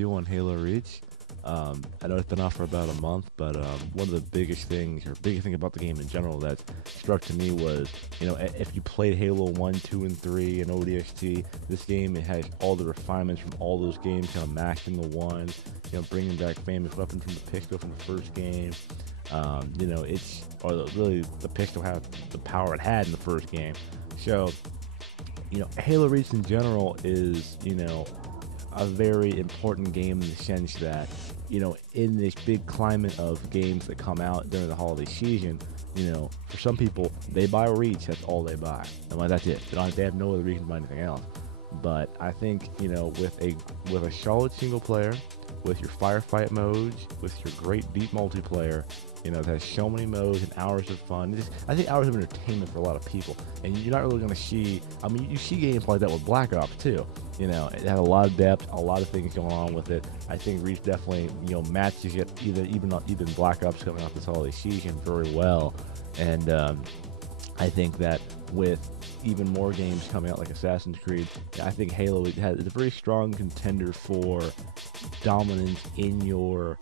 review on Halo Reach. I know it's been out for about a month, but one of the biggest things, or biggest thing about the game in general that struck to me was, if you played Halo 1, 2, and 3 and ODST, this game, it has all the refinements from all those games kind of mashed into one, bringing back famous weapons from the pistol from the first game. Really the pistol had the power it had in the first game. So, Halo Reach in general is, a very important game in the sense that, in this big climate of games that come out during the holiday season, for some people, they buy Reach, that's all they buy. And that's it. They have no other reason to buy anything else. But I think, with a solid single player, with your firefight modes, with your great deep multiplayer, that has so many modes and hours of fun. I think hours of entertainment for a lot of people. And you're not really going to see, you see games like that with Black Ops too. It has a lot of depth, a lot of things going on with it. I think Reach definitely, matches it, even Black Ops coming off this holiday season very well. And I think that with even more games coming out like Assassin's Creed, I think Halo is a very strong contender for dominance in your,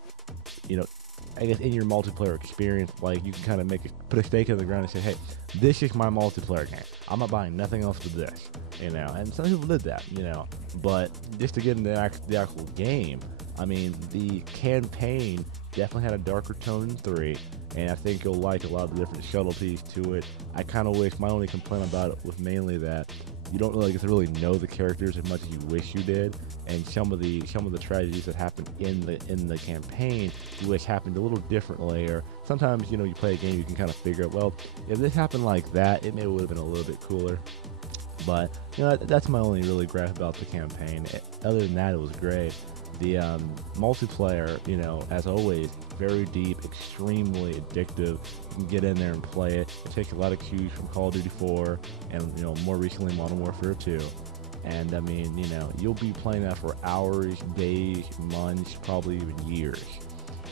I guess in your multiplayer experience. Like, you can kind of put a stake in the ground and say, hey, this is my multiplayer game. I'm not buying nothing else but this, and some people did that, but just to get into the actual game, the campaign definitely had a darker tone than 3, and I think you'll like a lot of the different subtleties to it. I kind of wish, my only complaint about it was mainly that you don't really get to really know the characters as much as you wish you did, and some of the tragedies that happened in the campaign you wish happened a little differently. Or sometimes, you play a game, you can kind of figure out, well, if this happened like that, it would have been a little bit cooler. But that's my only really gripe about the campaign. Other than that, it was great. The multiplayer, as always, very deep, extremely addictive. You can get in there and play it. It takes a lot of cues from Call of Duty 4 and, more recently, Modern Warfare 2. And, you'll be playing that for hours, days, months, probably even years.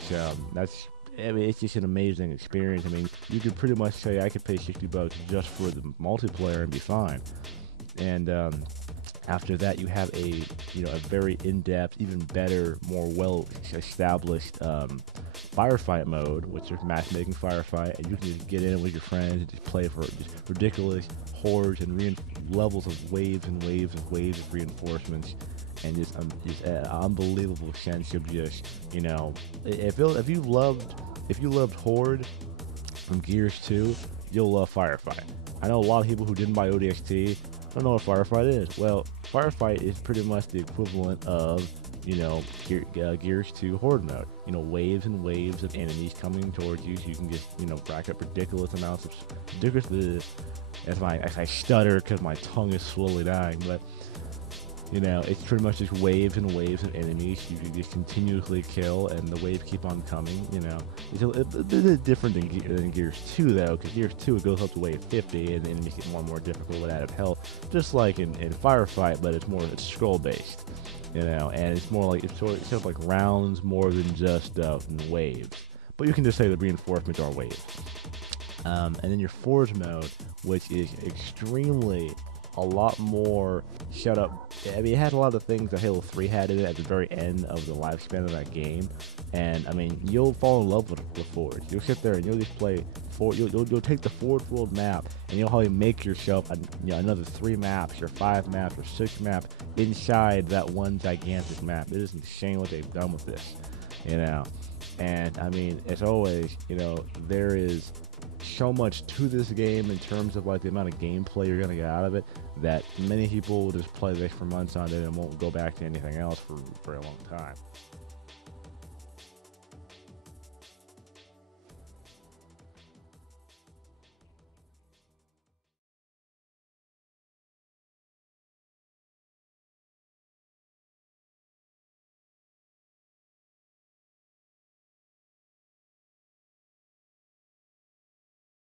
So it's just an amazing experience. You could pretty much say I could pay $60 just for the multiplayer and be fine. And after that, you have a very in-depth, even better, more well-established firefight mode, which is matchmaking firefight, and you can just get in with your friends and just play for just ridiculous hordes and levels of waves and waves and waves of reinforcements, and just an unbelievable sense of just, if you loved Horde from Gears 2, you'll love Firefight. I know a lot of people who didn't buy ODST don't know what Firefight is. Well, Firefight is pretty much the equivalent of, Gears 2 Horde mode. Waves and waves of enemies coming towards you, so you can just, rack up ridiculous amounts of as I stutter because my tongue is slowly dying, but it's pretty much just waves and waves of enemies you can just continuously kill, and the waves keep on coming. It's a bit different than Gears 2, though, because Gears 2, it goes up to wave 50, and the enemies get more and more difficult with added health, just like in Firefight, but it's scroll-based, and it's more like, it's sort of like rounds more than just waves. But you can just say the reinforcements are waves. And then your Forge mode, which is extremely a lot more shut up. It had a lot of things that Halo 3 had in it at the very end of the lifespan of that game, and you'll fall in love with Forge. You'll sit there and you'll just play you'll take the Forge World map, and you'll probably make yourself another 3 maps or 5 maps or 6 maps inside that one gigantic map. It is insane what they've done with this, and as always, there is so much to this game in terms of like the amount of gameplay you're gonna get out of it, that many people will just play this for months on it and won't go back to anything else for a very long time.